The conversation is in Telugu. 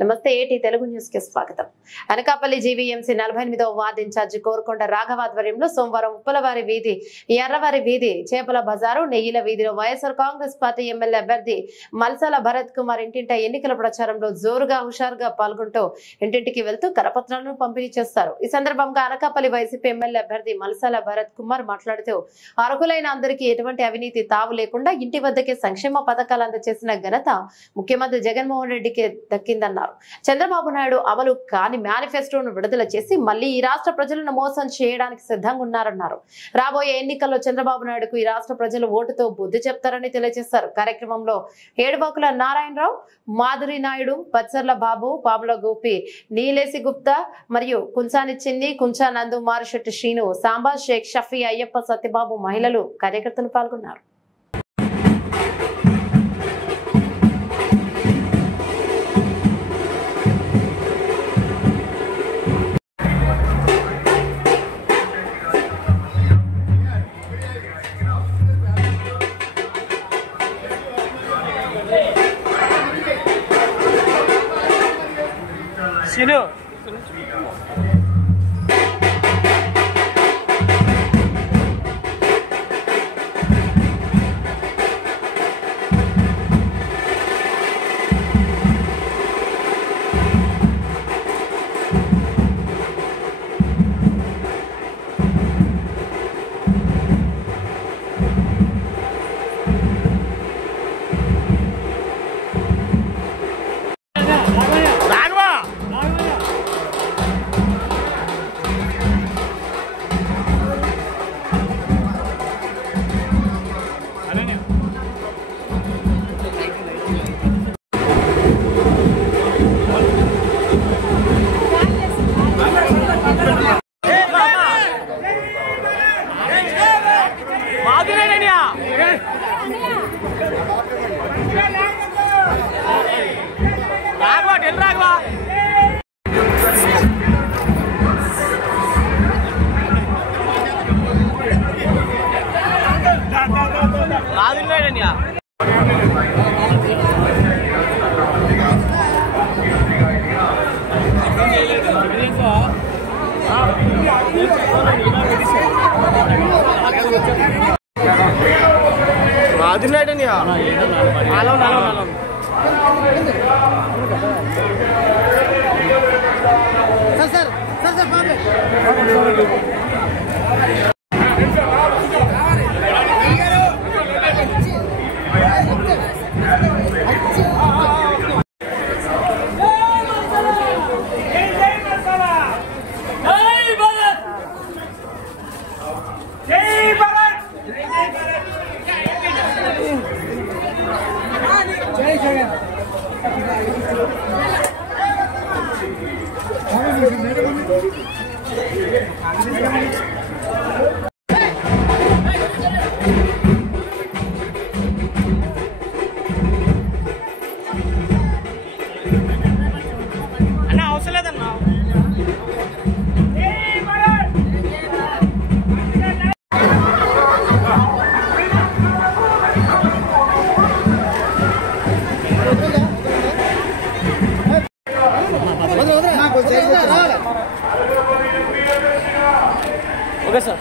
నమస్తే ఏటీ తెలుగు న్యూస్ కి స్వాగతం. అనకాపల్లి జీవీఎంసీ 48వ వార్డు ఇన్ఛార్జి కోరుకొండ రాఘవ ఆధ్వర్యంలో సోమవారం ఉప్పలవారి వీధి, ఎర్రవారి వీధి, చేపల బజారు, నెయ్యిల వీధిలో వైఎస్ఆర్ కాంగ్రెస్ పార్టీ ఎమ్మెల్యే అభ్యర్థి మల్సాల భరత్ కుమార్ ఇంటింట ఎన్నికల ప్రచారంలో జోరుగా హుషారుగా పాల్గొంటూ ఇంటింటికి వెళ్తూ కరపత్రాలను పంపిణీ చేస్తారు. ఈ సందర్భంగా అనకాపల్లి వైసీపీ ఎమ్మెల్యే అభ్యర్థి మల్సాల భరత్ కుమార్ మాట్లాడుతూ అర్హులైన అందరికీ ఎటువంటి అవినీతి తావు లేకుండా ఇంటి వద్దకే సంక్షేమ పథకాలు అందజేసిన ఘనత ముఖ్యమంత్రి జగన్మోహన్ రెడ్డికి దక్కిందన్నారు. చంద్రబాబు నాయుడు అమలు కాని మేనిఫెస్టోను విడుదల చేసి మళ్లీ ఈ రాష్ట్ర ప్రజలను మోసం చేయడానికి సిద్ధంగా ఉన్నారన్నారు. రాబోయే ఎన్నికల్లో చంద్రబాబు నాయుడుకు ఈ రాష్ట్ర ప్రజలు ఓటుతో బుద్ధి చెప్తారని తెలియజేశారు. కార్యక్రమంలో ఏడుబాకుల నారాయణరావు, మాధురి నాయుడు, పచ్చర్ల బాబు, పాముల గోపి, నీలేసి గుప్తా మరియు కుంచాని చిన్ని, కుంచా నందు, మారిశెట్టి శ్రీను, సాంబా షేక్, షఫీ, అయ్యప్ప, సత్యబాబు, మహిళలు, కార్యకర్తలు పాల్గొన్నారు. Sino? Okay, sir.